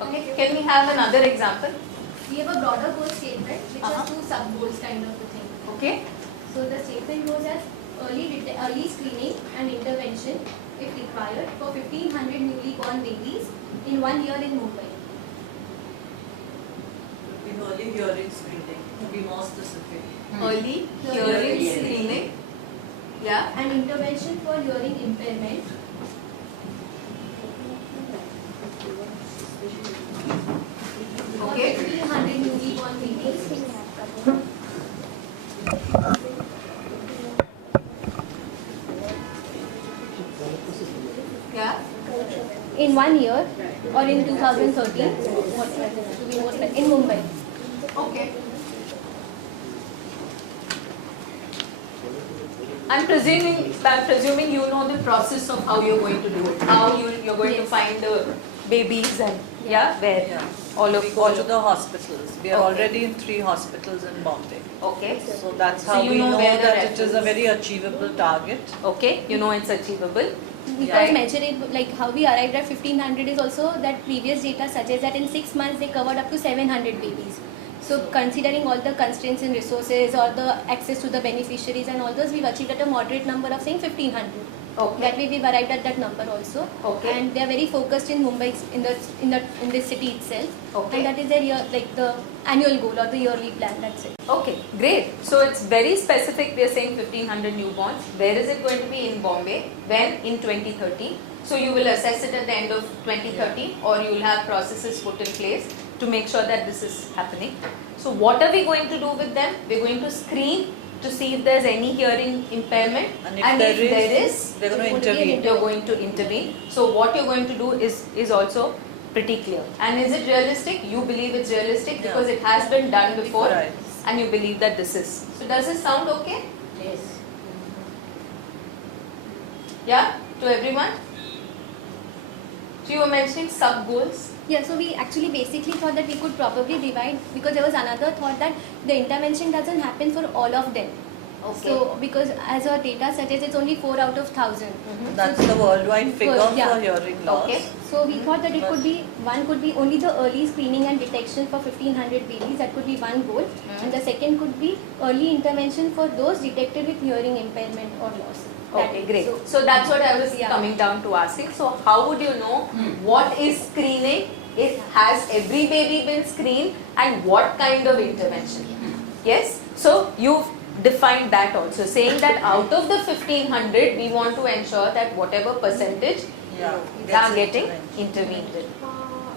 Okay, can we have another example? We have a broader goal statement which has two sub-goals kind of a thing. Okay. So the statement goes as early screening and intervention if required for 1500 newly born babies in 1 year in Mumbai. In early hearing screening, to be more specific. Early hearing screening. Yeah. And intervention for hearing impairment. Okay. 1500 newly born babies. Yeah. In 1 year or in 2013, to be more specific, in Mumbai. Okay. I'm presuming you know the process of how you're going to do it. How you're going to find the babies and where Yeah. all of We go to the hospitals. We are already in 3 hospitals in Bombay. Okay. So that's So how you we know know where the that it is a reference- very achievable target. Okay. You know it's achievable. Because Right. measurable, like how we arrived at 1500 is also that previous data suggests that in 6 months they covered up to 700 babies. So considering all the constraints in resources or the access to the beneficiaries and all those, we've achieved at a moderate number of saying 1500. Okay. That way we've arrived at that number also. Okay. And they are very focused in Mumbai, in this city itself. Okay. And that is their year, like the annual goal or the yearly plan. That's it. Okay, great. So it's very specific. They're saying 1500 newborns. Where is it going to be? In Bombay. When? In 2030. So you will assess it at the end of 2030, or you will have processes put in place to make sure that this is happening. So what are we going to do with them? We're going to screen to see if there's any hearing impairment, And if there is, we're going to intervene. you're going to intervene. So what you're going to do is also pretty clear. And is it realistic? You believe it's realistic because it has been done before, Right. and you believe that this is. So does this sound okay? Yes. Yeah, to everyone? So you were mentioning sub goals. Yeah, so we actually basically thought that we could probably divide, because there was another thought that the intervention doesn't happen for all of them. Okay. So because as our data suggests, it's only 4 out of 1000. That's the worldwide figure yeah. for hearing loss. Okay. So we thought that it could be, one could be only the early screening and detection for 1500 babies, that could be one goal. And the second could be early intervention for those detected with hearing impairment or loss. Okay, great. So that's what I was coming down to asking. So how would you know what is screening? Has every baby been screened, and what kind of intervention? Yes. So you've defined that also, saying that out of the 1500, we want to ensure that whatever percentage they are getting intervened in.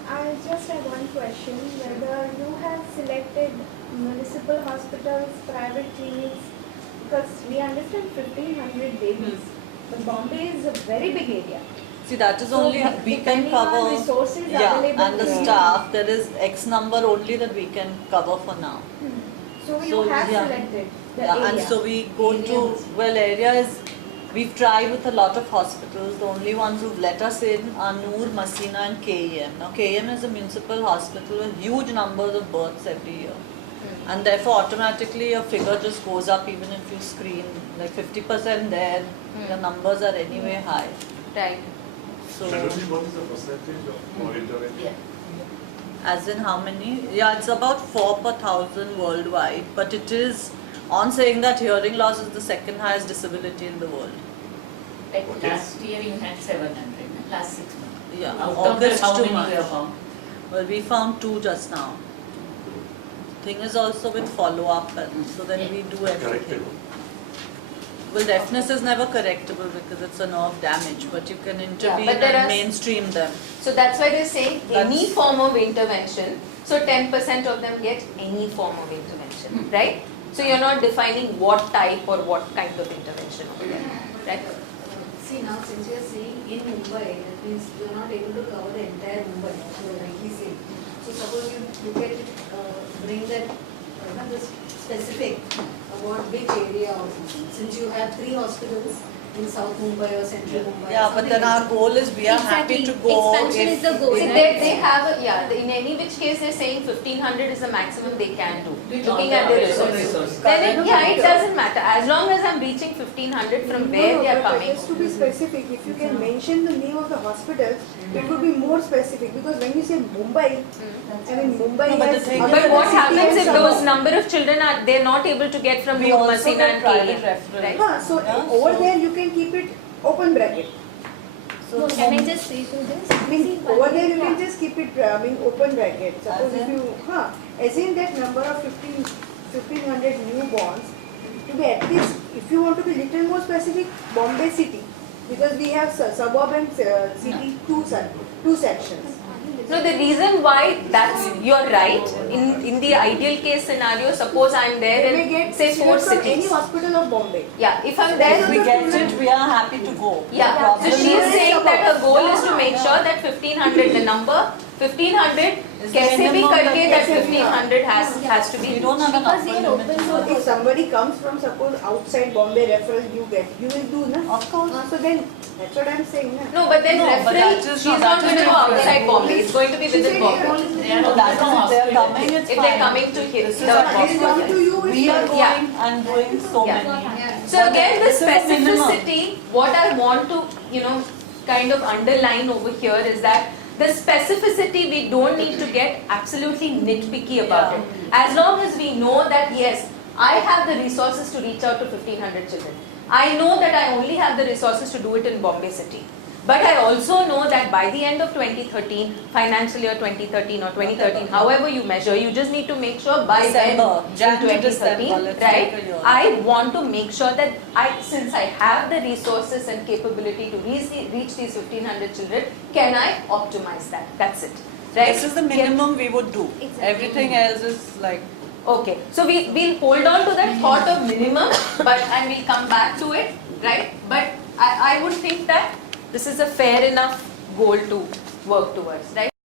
I just have one question, whether you have selected municipal hospitals, private clinics, because we understand 1500 babies, but Bombay is a very big area. See, that is So only we can depending on cover. resources Yeah, available and the to you. staff. There is X number only that we can cover for now. So you So, have yeah. selected the Yeah, area. and so we go to, well, areas, we've tried with a lot of hospitals. The only ones who've let us in are Noor, Masina and KEM. Now KEM is a municipal hospital with huge numbers of births every year. And therefore automatically your figure just goes up even if you screen like 50% there, your numbers are anyway high. Right. So, Generally, what is the percentage of more intervention? as in how many? Yeah, it's about 4 per 1000 worldwide, but it is on saying that hearing loss is the second highest disability in the world. Like Okay. last year you had 700, no? Last 6 months. Yeah, Out of August that, how to many March. we have found? Well, we found 2 just now. Thing is also with follow-up, and so then we do everything. Correctable. Well, deafness is never correctable because it's a nerve damage, but you can intervene but there and are mainstream them. So that's why they're saying any That's- form of intervention. So 10% of them get any form of intervention, right? So you're not defining what type or what kind of intervention over there, right? See now, since you are saying in Mumbai, that means you are not able to cover the entire Mumbai, as you are rightly saying. So suppose you look at it, bring that, this specific about which area or something. Since you have 3 hospitals in South Mumbai or Central Mumbai. Yeah, but then our goal is we are happy to go. Expansion is the goal. See, right? they have a, in any which case they're saying 1500 is the maximum they can do, With looking all at the their resources. resources. Then it doesn't matter. As long as I'm reaching 1500 from where they are but coming. just to be specific, if you can mention the name of the hospital, it would be more specific, because when you say Mumbai, I mean Mumbai No, but the has thing other But what city happens and if suburb. those number of children are they're not able to get from We Noor, also Masina get and private KM, referral. right? So Yeah, over so- there you can keep it open bracket. No, can I just say to this? I mean, See, over one there thing- you can just keep it, open bracket. Suppose As if in? you, as in that number of 1500 newborns, to be at least, if you want to be little more specific, Bombay city, because we have suburb and city two sections. No, the reason why you're right. In the ideal case scenario, suppose I'm there They may in get say 4 students from any cities. hospital of Bombay. Yeah, if I'm If there. we get it, we are happy to go. Yeah, The so problem she is is- saying that her goal is to make sure that 1500, the number 1500, Is the kaise bhi minimum karke that that kaise bhi, 1500 has to be. We don't have an Because upper they are limit. open So for if somebody comes from, suppose, outside Bombay referral you get, you will do, na? Of course. So then, that's what I'm saying, na? No, but then No, but referral, that is she's not- not that going to is go different. outside Bombay. It's going to be She within said Bombay. They are No, not that is if they are coming, it's If fine. they're coming to here, This is the our It is down to you. We are it's going and doing so Yeah. many. So again, the This is a minimum. specificity, what I want to, kind of underline over here is that the specificity, we don't need to get absolutely nitpicky about Yeah. it. As long as we know that, yes, I have the resources to reach out to 1500 children. I know that I only have the resources to do it in Bombay city. But I also know that by the end of 2013, financial year 2013 or 2013, however you measure, you just need to make sure by December, then, in Jan to 2013, December, let's right, take a year. I want to make sure that since I have the resources and capability to reach these 1500 children, can I optimize that? That's it, right? This is the minimum we would do. Exactly. Everything else is like, Okay, so we'll hold on to that thought of minimum, and we'll come back to it, right? But I would think that this is a fair enough goal to work towards, right?